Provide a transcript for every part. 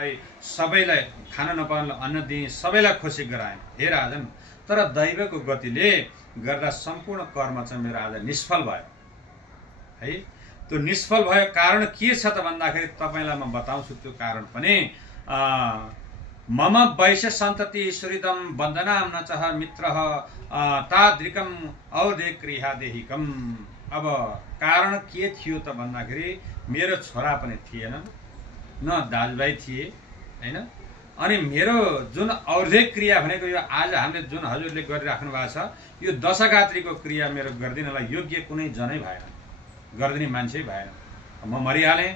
सबैलाई खान नपाउनेलाई अन्न दिए, सबैलाई खुसी गराए। हे राजन, तर दैवको गतिले गर्दा सम्पूर्ण कर्म चाहिँ मेरो आज निष्फल भयो है। त्यो निष्फल भयो कारण के छ त भन्दाखेरि तपाईलाई म बताउँछु त्यो कारण पनि। मम वैश्य सन्तति ईश्वरिदम वन्दनाम न चह मित्र ताद्रिकम औदे क्रियादेहिकम। अब कारण के थियो त भन्दाखेरि मेरो छोरा पनि थिएन, न दाजुभाइ थिए हैन। अनि मेरो जुन और्धे क्रिया भनेको यो आज हामीले जुन हजुरले गरिराख्नु भएको छ, यो दशगात्रीको क्रिया मेरो गर्दिनलाई योग्य कुनै जनै भएन, गर्दिने मान्छे भएन। म मरिहालेँ।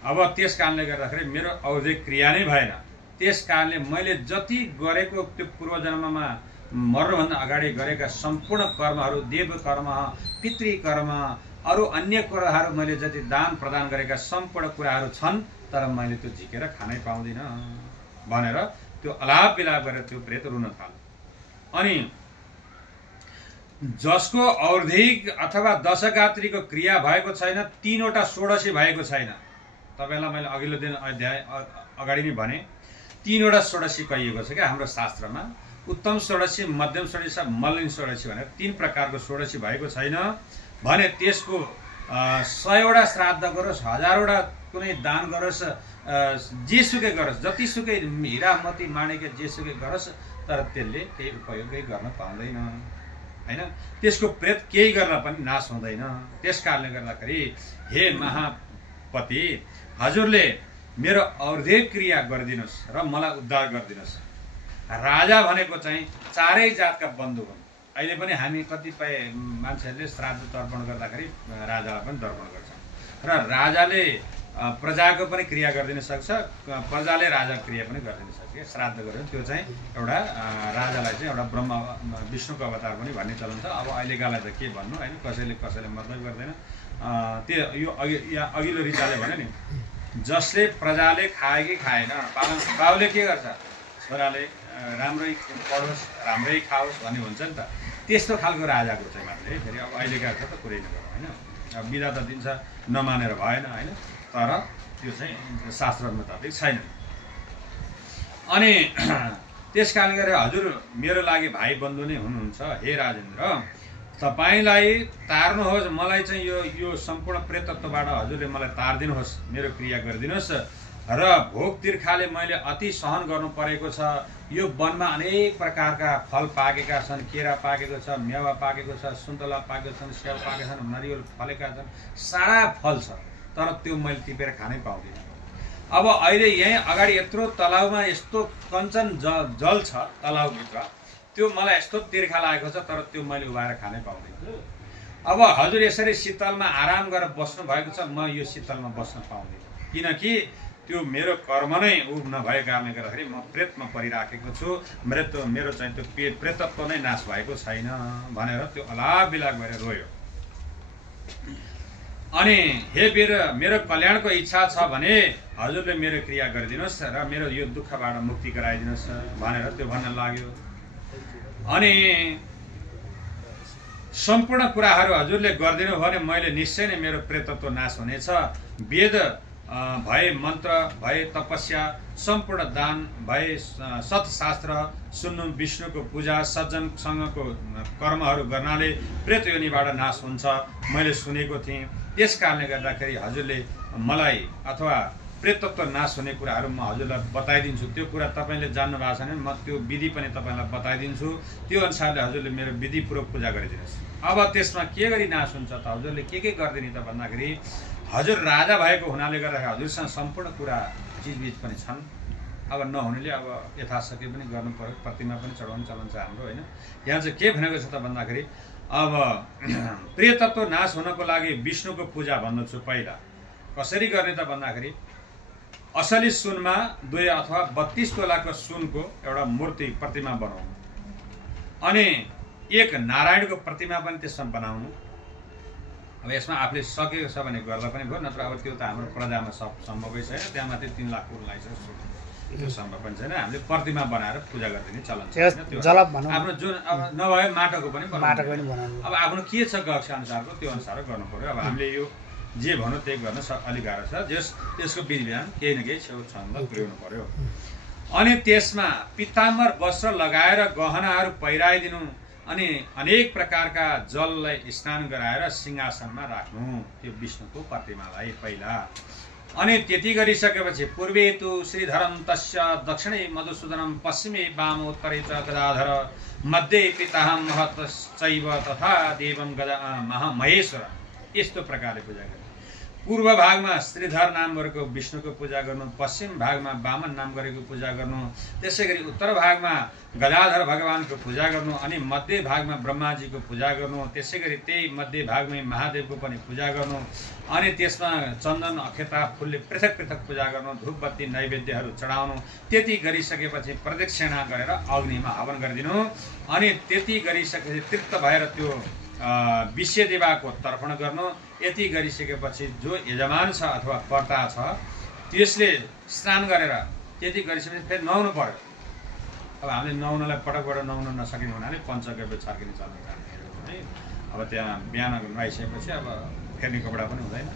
अब त्यस कारणले गर्दाखेरि मेरो और्धे क्रिया नै भएन। त्यस कारणले मैले जति गरेको त्यो पूर्व जन्ममा मर्नुभन्दा अगाडि गरेका सम्पूर्ण कर्महरू, देव कर्म, पितृ कर्म, अरू अन्य कुराहरू मैले जति दान प्रदान गरेका सम्पूर्ण कुराहरू छन्, तर मैले त्यो झिकेर खानै पाउँदिनँ भनेर त्यो अलाप विलाप गरेर त्यो प्रेत रुन थाल्यो। अनि जसको और्धिक अथवा दशगात्रीको क्रिया भएको छैन, 3 वटा षोडशी भएको छैन। तपाईलाई मैले अघिल्लो दिन अध्याय अगाडि नै भने 3 वटा षोडशी कहिएको छ क्या हाम्रो शास्त्रमा। उत्तम षोडशी, मध्यम षोडशी, मलिन षोडशी भनेर 3 प्रकारको षोडशी भएको छैन भने त्यसको 100 वटा श्राद्ध गरोस्, 1000 वटा कुनै दान गरोस्, जेसुकै गरोस्, जतिसुकै हिरा मोती माणिक्य जेसुकै गरोस्, तर त्यसले केही उपयोगै गर्न पाउँदैन हैन। त्यसको प्रेत केही गर्न पनि नाश हुँदैन। त्यस कारणले गर्दाखेरि हे महापति, हजुरले मेरो और्धे क्रिया गरिदिनुहोस् र मलाई उद्धार गरिदिनुहोस्। राजा भनेको चाहिँ चारै जातका बन्धु हुन्। अहिले पनि हामी कतिपय मान्छेहरूले श्राद्ध तर्पण गर्दाखेरि राजालाई पनि तर्पण गर्छ र राजाले प्रजाको पनि क्रिया गरिदिन सक्छ, प्रजाले राजा क्रिया पनि गरिदिन सक्छ। श्राद्ध गर्यो त्यो चाहिँ एउटा राजालाई चाहिँ एउटा ब्रह्म विष्णुको अवतार पनि भन्ने चलन छ। अब अहिलेकालाई त के भन्नु हैन, कसैले मतलब गर्दैन। त्यो यो अघिल्लो ऋचाले भन्यो नि, जसले प्रजाले खाए कि खाएन, बाउले के गर्छ, छोराले राम्रै पढोस्, राम्रै खाओस् भन्ने हुन्छ नि त। त्यस्तो खालको राजाको चाहिँ मात्रै फेरि अब अहिलेका त कुरै नगरौँ हैन। अब बिदा त दिन्छ, नमानेर भएन हैन, तर त्यो चाहिँ शास्त्र मुताबिक छैन। अनि त्यस कारणले गर्दा हजुर मेरो लागि भाइ बन्धु नै हुनुहुन्छ। हे राजेन्द्र, तपाईलाई तार्नुहोस्, मलाई चाहिँ यो सम्पूर्ण प्रेतत्वबाट हजुरले मलाई तार्दिनुहोस्, मेरो क्रिया गरिदिनुहोस्। र भोग तिर्खाले मैले अति सहन गर्नु परेको छ। यो वनमा अनेक प्रकारका फल पाकेका छन्, केरा पाकेको छ, मेवा पाकेको छ, सुन्तला पाकेको छन्, स्याउ पाकेका छन्, नरिवल फलेका छन्, सारा फल छ, तर त्यो मैले टिपेर खानै पाउँदिनँ। अब अहिले यहीँ अगाडि यत्रो तलाउमा यस्तो कञ्चन जल छ तलाउभित्र, त्यो मलाई यस्तो तिर्खा लागेको छ, तर त्यो मैले उभाएर खानै पाउँदिनँ। अब हजुर यसरी शीतलमा आराम गरेर बस्नु भएको छ, म यो शीतलमा बस्न पाउँदिनँ, किनकि त्यो मेरो कर्म नै नभएको कारणले गर्दाखेरि म प्रेतमा परिराखेको छु। मेरो चाहिँ त्यो प्रेतत्व नै नाश भएको छैन भनेर त्यो अलाप विलाप गरेर रोयो। अनि हे मेरो कल्याणको इच्छा छ भने हजुरले मेरो क्रिया गरिदिनुहोस् र मेरो यो दुःखबाट मुक्ति गराइदिनुहोस् भनेर त्यो भन्न लाग्यो। अनि सम्पूर्ण कुराहरू हजुरले गरिदिनु भने मैले निश्चय नै मेरो प्रेतत्व नाश हुनेछ। वेद भए, मन्त्र भए, तपस्या, सम्पूर्ण दान भए, सतशास्त्र सुन्नु, विष्णुको पूजा, सज्जनसँगको कर्महरू गर्नाले प्रेत योनिबाट नाश हुन्छ मैले सुनेको थिएँ। त्यस कारणले गर्दाखेरि हजुरले मलाई अथवा प्रेतत्व नाश हुने कुराहरू म हजुरलाई बताइदिन्छु। त्यो कुरा तपाईँले जान्नु भएको छैन, म त्यो विधि पनि तपाईँलाई बताइदिन्छु। त्यो अनुसारले हजुरले मेरो विधिपूर्वक पूजा गरिदिनुहोस्। अब त्यसमा के गरी नाश हुन्छ त, हजुरले के गरिदिने त भन्दाखेरि हजुर राजा भएको हुनाले गर्दाखेरि हजुरसँग सम्पूर्ण कुरा चिजबिज पनि छन्। अब नहुनेले अब यथाशक्य पनि गर्नु पर्यो, प्रतिमा पनि चढाउनु चलन छ हाम्रो होइन। यहाँ चाहिँ के भनेको छ त भन्दाखेरि अब प्रेतत्व नाश हुनको लागि विष्णुको पूजा भन्दछु। पहिला कसरी गर्ने त भन्दाखेरि असली सुनमा 2 अथवा 32 तोलाको सुनको एउटा मूर्ति प्रतिमा बनाउनु, अनि एक नारायणको प्रतिमा पनि त्यसमा बनाउनु। अब यसमा आफूले सकेको छ भने गर्दा पनि भयो, नत्र अब त्यो त हाम्रो प्रजामा सम्भवै छैन, त्यहाँ मात्रै 3 लाख लगाइसक्छ, त्यो सम्भव पनि छैन। हामीले प्रतिमा बनाएर पूजा गरिदिने चलन छ। आफ्नो जुन अब नभए माटोको पनि बनाउनु, अब आफ्नो के छ गक्ष अनुसारको त्यो अनुसार गर्नु पर्यो। अब हामीले यो जे भनौँ त्यही गर्न अलिक गाह्रो छ। त्यसको विधि विधान केही न केही छेउ छन्द पुर्याउनु पर्यो। अनि त्यसमा पिताम्बर वस्त्र लगाएर गहनाहरू पहिराइदिनु अनि अनेक प्रकारका जललाई स्नान गराएर सिंहासनमा राख्नु त्यो विष्णुको प्रतिमालाई पहिला। अनि त्यति गरिसकेपछि पूर्वे तु श्रीधरम तस्य दक्षिणे मधुसूदनम पश्चिमे वाम उत्तरे च गदाधर मध्ये पिताहं महतश्चैव तथा देवं गदा महेश्वर। यस्तो प्रकारले पूजा गर्नु। पूर्व भागमा श्रीधर नाम गरेको विष्णुको पूजा गर्नु, पश्चिम भागमा वामन नाम गरेको पूजा गर्नु, त्यसै गरी उत्तर भागमा गदाधर भगवानको पूजा गर्नु, अनि मध्य भागमा ब्रह्माजीको पूजा गर्नु, त्यसै गरी त्यही मध्य भागमै महादेवको पनि पूजा गर्नु। अनि त्यसमा चन्दन अक्षता फुलले पृथक पृथक पूजा गर्नु, धूपबत्ती नैवेद्यहरू चढाउनु। त्यति गरिसकेपछि प्रदक्षिणा गरेर अग्निमा हवन गरिदिनु। अनि त्यति गरिसकेपछि तृप्त भएर त्यो विश्वदेवाको तर्पण गर्नु। यति गरिसकेपछि जो यजमान छ अथवा कर्ता छ त्यसले स्नान गरेर त्यति गरिसकेपछि फेरि नुहाउनु पर्यो। अब हामीले नुहाउनलाई पटकबाट नुहाउन नसकिने हुनाले पञ्चगव्य छर्किने चल्ने काम है। अब त्यहाँ बिहान नुहाइसकेपछि अब फेर्ने कपडा पनि हुँदैन,